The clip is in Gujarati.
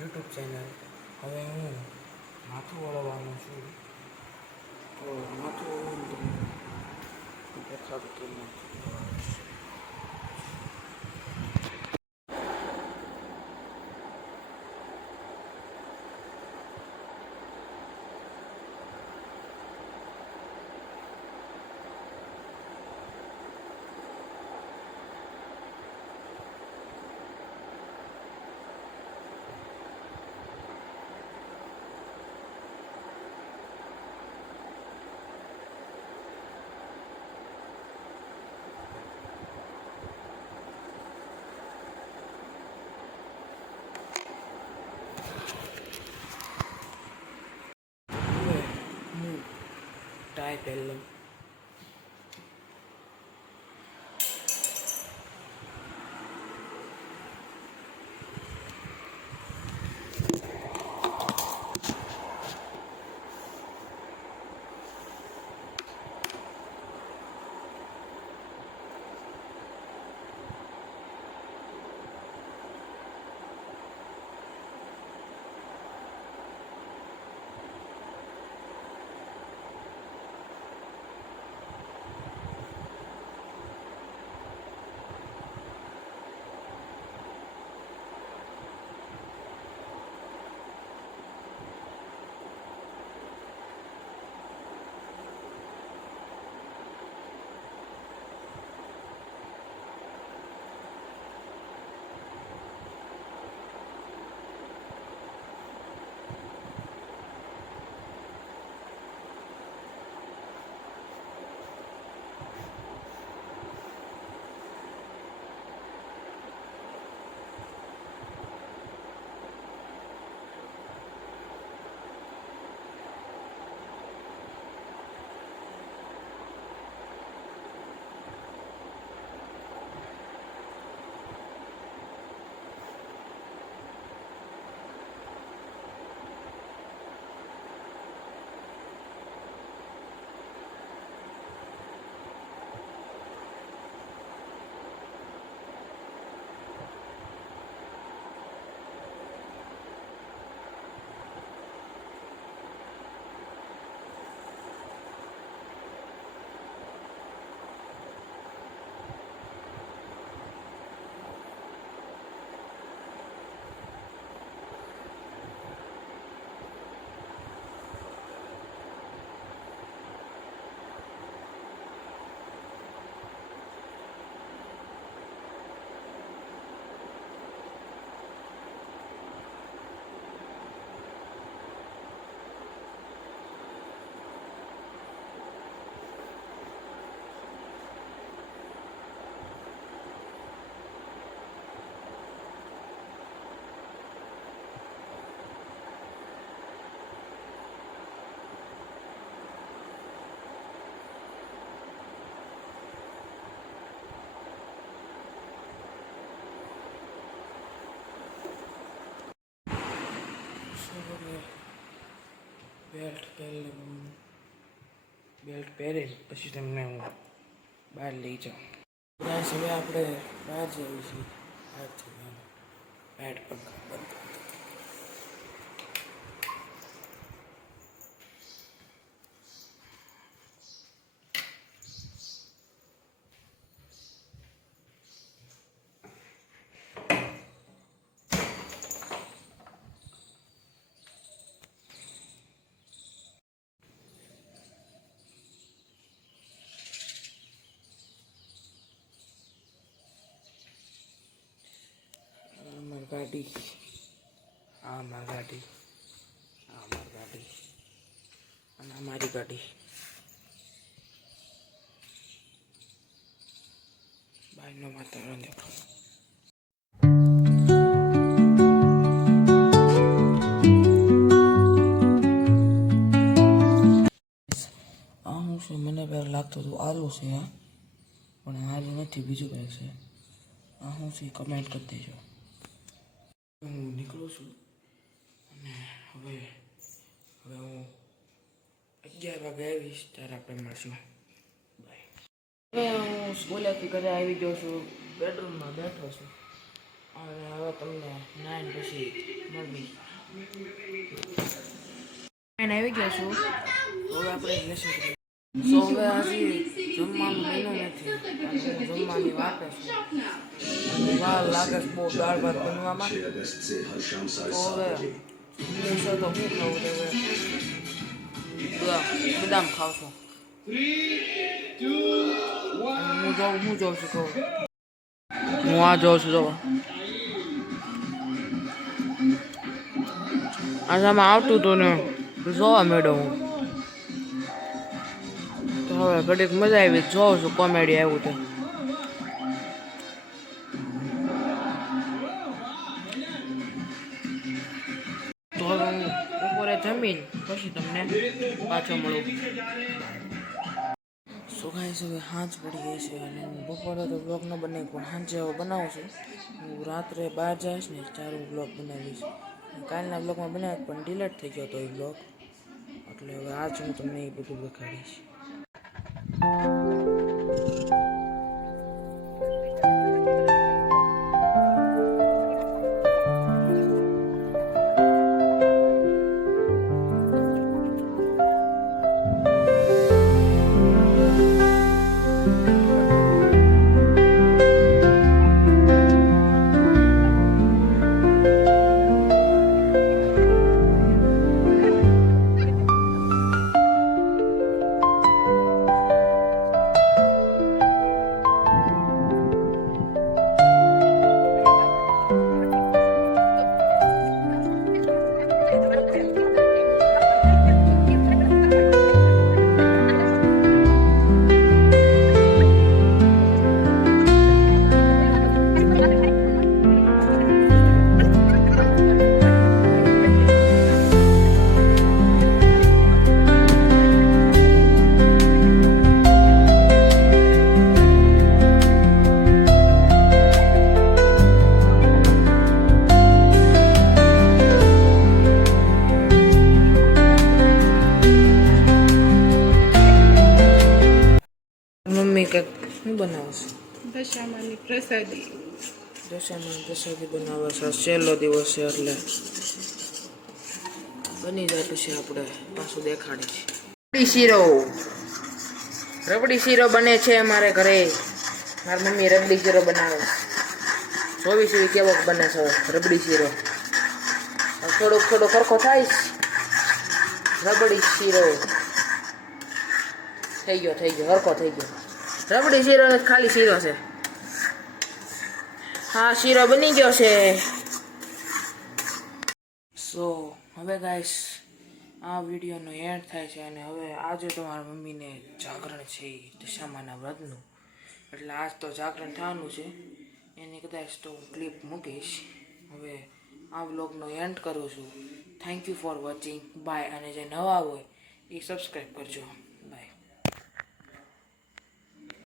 YouTube channel. હવે હું માથું વળવાનું છું. તો માથું વળવાનું દેખાડું કે નથી. ટાઈ પહેલું બેલ્ટ પહેરી પછી તમને હું બહાર લઈ જાઉં. હવે આપણે બહાર જઈએ છીએ. બહાર જઈએ બેટ પંખા બંધ. ગાડી આ મારી ગાડી, આ મારી ગાડી અને આ મારી ગાડી. બહારનું વાતાવરણ દેખાડો. આ હું છે, મને પહેલાં લાગતું હતું આલુ છે, પણ આલુ નથી, બીજું કંઈ છે. આ હું છે કમેન્ટ કરી દેજો. હું નીકળું છું અને હવે હું 11 વાગે આવીશ ત્યારે આપણે મળશું. બાય. હવે હું સ્કૂલેથી ઘરે આવી ગયો છું, બેડરૂમમાં બેઠો છું અને હવે તમને 9 પછી મમ્મી આવી ગયા છું. હવે આપણે લેસન કરીએ. સો હવે હજી જમવાનું બન્યું નથી. હું જમવાની વાત છું. વાર લાગે છે બહુ દાળ ભાત બનવામાં. તો હવે લેશો તો શું ખાવું છે? બદામ ખાવ છું. હું જોઉં છું કહું. હું આ જોઉં છું જો. આમાં આવતું હતું ને જોવા મેળો હું. તો હવે ઘડીક મજા આવી જોઉં છું કોમેડી આવ્યું તો. તો હવે હું બપોરે જમીન પછી તમને પાછો મળું. સો ગાઈસ હવે સાંજ પડી ગઈ છે અને હું બપોરે તો બ્લોગ ન બનાવી પણ સાંજે હવે બનાવું છું. હું રાત્રે બહાર જઈશ ને ત્યારે હું બ્લોગ બનાવીશ. કાલના બ્લોગમાં બનાવ્યો પણ ડિલીટ થઈ ગયો હતો એ બ્લોગ. એટલે હવે આજ હું તમને એ બધું દેખાડીશ. મમ્મી કંઈક શું બનાવે છે? દશામાની પ્રસાદી. દશામાની પ્રસાદી બનાવે છે. છેલ્લો દિવસ છે એટલે બની જાય પછી આપણે પાછું દેખાડીએ. રબડી શીરો બને છે અમારે ઘરે. મારી મમ્મી રબડી શીરો બનાવે છે. ચોવીસ કેવો બને છે રબડી શીરો. થોડોક સરખો થાય. રબડી શીરો થઈ ગયો હરખો થઈ ગયો. રબડી શીરો ને ખાલી શીરો છે. હા શીરો બની ગયો છે. સો હવે ગાઈસ આ વિડીયોનો એન્ડ થાય છે અને હવે આજે તો મારા મમ્મીને જાગરણ છે દશામાના વ્રતનું. એટલે આજ તો જાગરણ થવાનું છે. એની કદાચ તો હું ક્લિપ મૂકીશ. હવે આ વ્લોગનો એન્ડ કરું છું. Thank you for watching. Bye. અને જે નવા હોય એ સબસ્ક્રાઈબ કરજો.